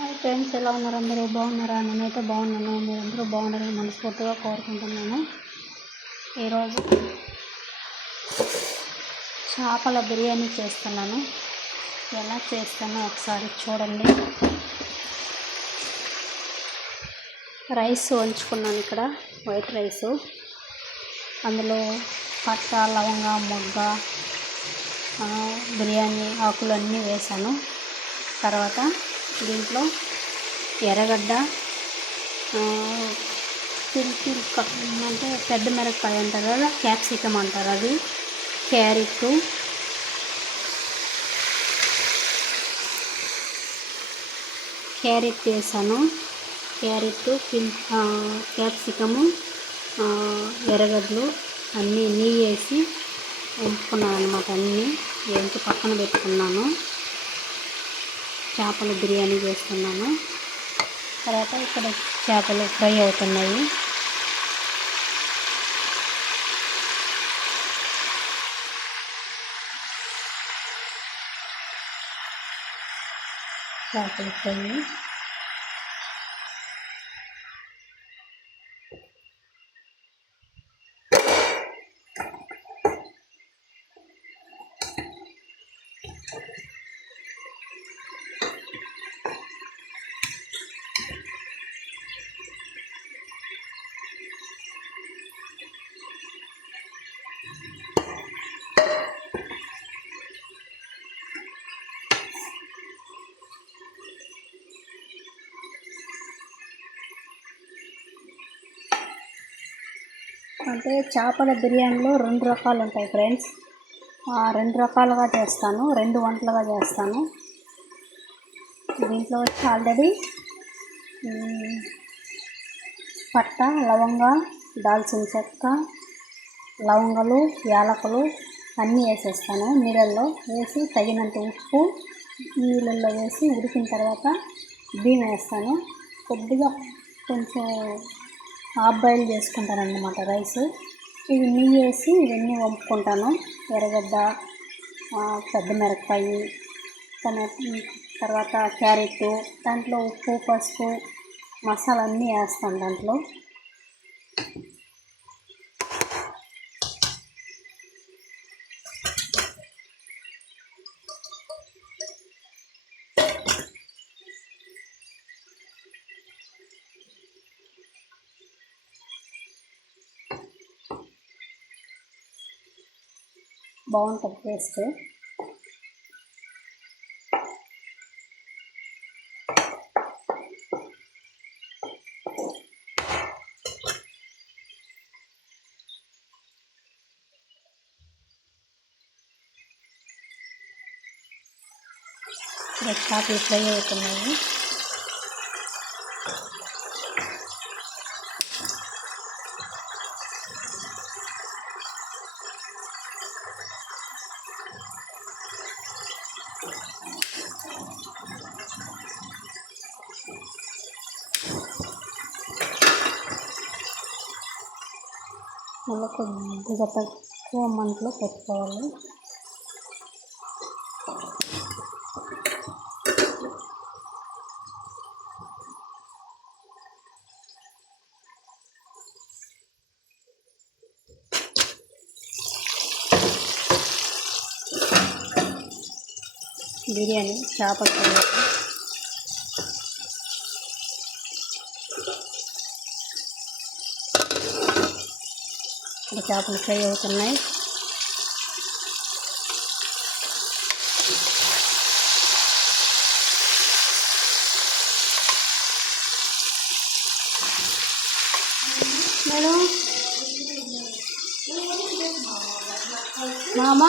Hi friends, ఎలా ఉన్నారు? అందరూ బాగున్నారా? నేనైతే బాగున్నాను. మీరందరూ బాగున్నారని మనస్ఫూర్తిగా కోరుకుంటున్నాను. ఈరోజు చేపల బిర్యానీ చేస్తున్నాను. ఎలా చేస్తానో ఒకసారి చూడండి. రైస్ వంచుకున్నాను, ఇక్కడ వైట్ రైసు. అందులో పట్ట, లవంగ, మొగ్గ, బిర్యానీ ఆకులు అన్నీ వేసాను. తర్వాత దీంట్లో ఎర్రగడ్డ, అంటే పెద్ద మిరపకాయ అంటారు కదా, క్యాప్సికమ్ అంటారు, అది, క్యారెట్ వేసాను. క్యాప్సికము, ఎర్రగడ్డలు అన్నీ నెయ్యి వేసి వంపుకున్నాను అన్నమాట. అన్నీ వేసి పక్కన పెట్టుకున్నాను. చేపలు బిర్యానీ చేస్తున్నాను. తర్వాత ఇక్కడ చేపలు ఫ్రై అవుతున్నాయి. చేపలు ఫ్రై అంటే చేపల బిర్యానీలో 2 రకాలు ఉంటాయి ఫ్రెండ్స్. 2 రకాలుగా చేస్తాను, 2 వంటలుగా చేస్తాను. దీంట్లో వచ్చి ఆల్రెడీ పట్ట, లవంగ, దాల్చిన చెక్క, లవంగలు, యాలకులు అన్నీ వేసేస్తాను. నీళ్ళల్లో వేసి తగినంత ఉప్పు నీళ్ళల్లో వేసి ఉడికిన తర్వాత బియ్యం వేస్తాను. కొద్దిగా కొంచెం హాఫ్ బాయిల్ చేసుకుంటాను అన్నమాట రైస్. ఇవి నెయ్యి వేసి ఇవన్నీ వంపుకుంటాను. ఎర్రగడ్డ, పెద్ద మిరపకాయ, తర్వాత క్యారెట్, దాంట్లో ఉప్పు, పసుపు, మసాలా అన్నీ వేస్తాను దాంట్లో. బాగుంటుంది టేస్ట్. చేపలు ఫ్రై అవుతున్నాయి. మళ్ళీ కొద్దిగా తక్కువ మంటలో పెట్టుకోవాలి. బిర్యానీ చేపల చేపలు ఫ్రై అవుతున్నాయి. మేడం, మామ